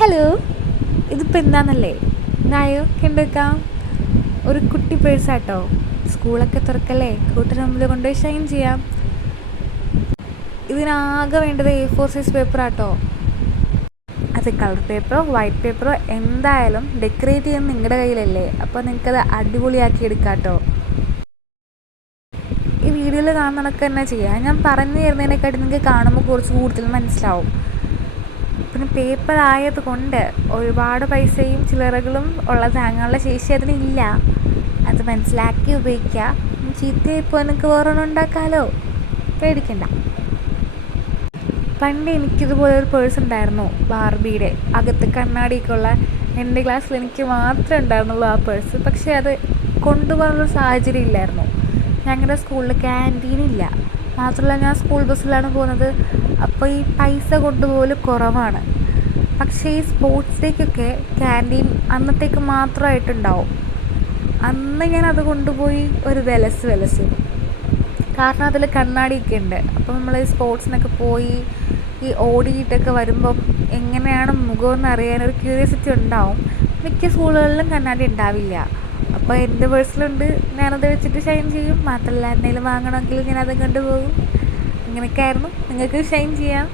Hello, ഇതിപ്പോൾ എന്താണെന്നല്ലേ ഞായോ കണ്ടുവെക്കാം. ഒരു കുട്ടി പേഴ്സാട്ടോ. സ്കൂളൊക്കെ തുറക്കല്ലേ, കൂട്ടിന് മുമ്പിൽ കൊണ്ടുപോയി ഷൈൻ ചെയ്യാം. ഇതിനാകെ വേണ്ടത് A4 സൈസ് പേപ്പറാട്ടോ. അത് കളർ പേപ്പറോ വൈറ്റ് പേപ്പറോ എന്തായാലും ഡെക്കറേറ്റ് ചെയ്യുന്നത് നിങ്ങളുടെ കയ്യിലല്ലേ, അപ്പോൾ നിങ്ങൾക്കത് അടിപൊളിയാക്കി എടുക്കാട്ടോ. ഈ വീഡിയോയിൽ കാണുന്നതൊക്കെ തന്നെ ചെയ്യാം. ഞാൻ പറഞ്ഞു തരുന്നതിനെക്കാട്ടി നിങ്ങൾക്ക് കാണുമ്പോൾ കുറച്ച് കൂടുതൽ മനസ്സിലാവും. പിന്നെ പേപ്പർ ആയതുകൊണ്ട് ഒരുപാട് പൈസയും ചില്ലറകളും ഉള്ള താങ്ങാനുള്ള ശേഷി അതിനില്ല. അത് മനസ്സിലാക്കി ഉപയോഗിക്കുക. ചീത്തയിപ്പോൾ എനിക്ക് വേറൊന്നും ഉണ്ടാക്കാമല്ലോ, പേടിക്കണ്ട. പണ്ട് എനിക്കിതുപോലെ ഒരു പേഴ്സ് ഉണ്ടായിരുന്നു, ബാർബിയുടെ അകത്ത് കണ്ണാടിയൊക്കെ ഉള്ള. എൻ്റെ ക്ലാസ്സിൽ എനിക്ക് മാത്രമേ ഉണ്ടായിരുന്നുള്ളൂ ആ പേഴ്സ്. പക്ഷേ അത് കൊണ്ടുപോകാനുള്ളൊരു സാഹചര്യം ഇല്ലായിരുന്നു. ഞങ്ങളുടെ സ്കൂളിൽ ക്യാൻറ്റീനില്ല. മാത്രമല്ല ഞാൻ സ്കൂൾ ബസ്സിലാണ് പോകുന്നത്. അപ്പോൾ ഈ പൈസ കൊണ്ടുപോകൽ കുറവാണ്. പക്ഷേ ഈ സ്പോർട്സ് ഡേക്കൊക്കെ ക്യാൻറ്റീൻ അന്നത്തേക്ക് മാത്രമായിട്ടുണ്ടാവും. അന്ന് ഞാനത് കൊണ്ടുപോയി ഒരു വിലസ്. കാരണം അതിൽ കണ്ണാടിയൊക്കെ ഉണ്ട്. അപ്പോൾ നമ്മൾ ഈ സ്പോർട്സിനൊക്കെ പോയി ഈ ഓടിയിട്ടൊക്കെ വരുമ്പം എങ്ങനെയാണ് മുഖമെന്ന് അറിയാനൊരു ക്യൂരിയോസിറ്റി ഉണ്ടാവും. മിക്ക സ്കൂളുകളിലും കണ്ണാടി ഉണ്ടാവില്ല. അപ്പോൾ എൻ്റെ പേഴ്സിലുണ്ട്, ഞാനത് വെച്ചിട്ട് ഷൈൻ ചെയ്യും. മാത്രമല്ല എന്തെങ്കിലും വാങ്ങണമെങ്കിൽ ഞാനത് കൊണ്ടുപോകും. അങ്ങനെയൊക്കെ ആയിരുന്നു. നിങ്ങൾക്ക് ഷൈൻ ചെയ്യാം,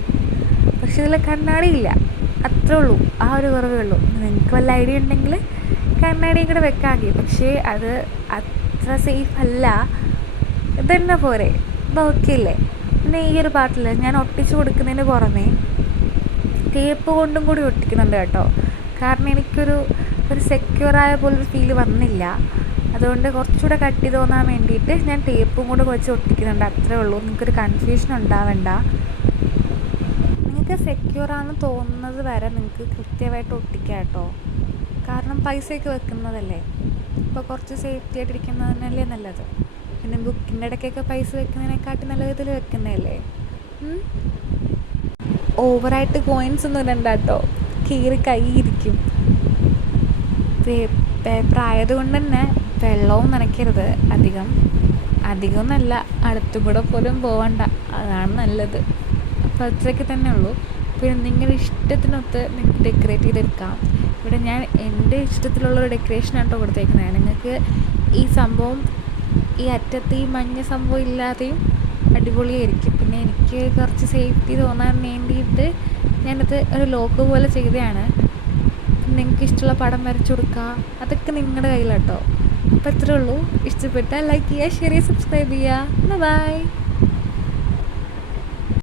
പക്ഷെ ഇതിൽ കണ്ണാടി ഇല്ല, അത്രേ ഉള്ളൂ. ആ ഒരു കുറവേ ഉള്ളൂ. നിങ്ങൾക്ക് വല്ല ഐഡിയ ഉണ്ടെങ്കിൽ കണ്ണാടിയും കൂടെ വെക്കാമെങ്കിൽ. പക്ഷേ അത് അത്ര സേഫ് അല്ല. ഇതന്നെ പോരെ, ഇത് ഓക്കെ അല്ലേ? പിന്നെ ഈ ഒരു പാട്ടിൽ ഞാൻ ഒട്ടിച്ചു കൊടുക്കുന്നതിന് പുറമേ ടേപ്പ് കൊണ്ടും കൂടി ഒട്ടിക്കുന്നുണ്ട് കേട്ടോ. കാരണം എനിക്കൊരു സെക്യൂറായ പോലൊരു ഫീല് വന്നില്ല. അതുകൊണ്ട് കുറച്ചുകൂടെ കട്ടി തോന്നാൻ വേണ്ടിയിട്ട് ഞാൻ ടേപ്പും കൂടെ വെച്ച് ഒട്ടിക്കുന്നുണ്ട്, അത്രേ ഉള്ളൂ. നിങ്ങൾക്കൊരു കൺഫ്യൂഷൻ ഉണ്ടാവണ്ട. നിങ്ങൾക്ക് സെക്യൂറാണെന്ന് തോന്നുന്നത് വരെ നിങ്ങൾക്ക് കൃത്യമായിട്ട് ഒട്ടിക്കാം കേട്ടോ. കാരണം പൈസയൊക്കെ വെക്കുന്നതല്ലേ, ഇപ്പോൾ കുറച്ച് സേഫ്റ്റി ആയിട്ടിരിക്കുന്നത് തന്നെയല്ലേ നല്ലത്. പിന്നെ ബുക്കിൻ്റെ ഇടയ്ക്കൊക്കെ പൈസ വെക്കുന്നതിനെക്കാട്ടി നല്ല ഇതിൽ വെക്കുന്നതല്ലേ. ഓവറായിട്ട് കോയിൻസ് ഒന്നും ഇടണ്ട കേട്ടോ, കീറി കൈ ഇരിക്കും. പേപ്പർ ആയതുകൊണ്ട് തന്നെ വെള്ളവും നനയ്ക്കരുത് അധികമൊന്നല്ല, അടുത്തും കൂടെ പോലും പോകണ്ട, അതാണ് നല്ലത്. അപ്പോൾ അത്രയൊക്കെ തന്നെ ഉള്ളൂ. പിന്നെ നിങ്ങളുടെ ഇഷ്ടത്തിനൊത്ത് നിങ്ങൾക്ക് ഡെക്കറേറ്റ് ചെയ്തെടുക്കാം. ഇവിടെ ഞാൻ എൻ്റെ ഇഷ്ടത്തിലുള്ളൊരു ഡെക്കറേഷനാണ് കേട്ടോ കൊടുത്തേക്കുന്നത്. നിങ്ങൾക്ക് ഈ സംഭവം ഈ അറ്റത്ത് ഈ മഞ്ഞ സംഭവം ഇല്ലാതെയും അടിപൊളിയായിരിക്കും. പിന്നെ എനിക്ക് കുറച്ച് സേഫ്റ്റി തോന്നാൻ വേണ്ടിയിട്ട് ഞാനത് ഒരു ലോക്ക് പോലെ ചെയ്തതാണ്. നിങ്ങൾക്ക് ഇഷ്ടമുള്ള പടം വരച്ചു കൊടുക്കുക, അതൊക്കെ നിങ്ങളുടെ കയ്യിലാട്ടോ. അപ്പോൾ അത്രേ ഉള്ളൂ. ഇഷ്ടപ്പെട്ടാൽ ലൈക്ക് ചെയ്യുക, ഷെയർ ചെയ്യുക, സബ്സ്ക്രൈബ് ചെയ്യുക. ബൈ.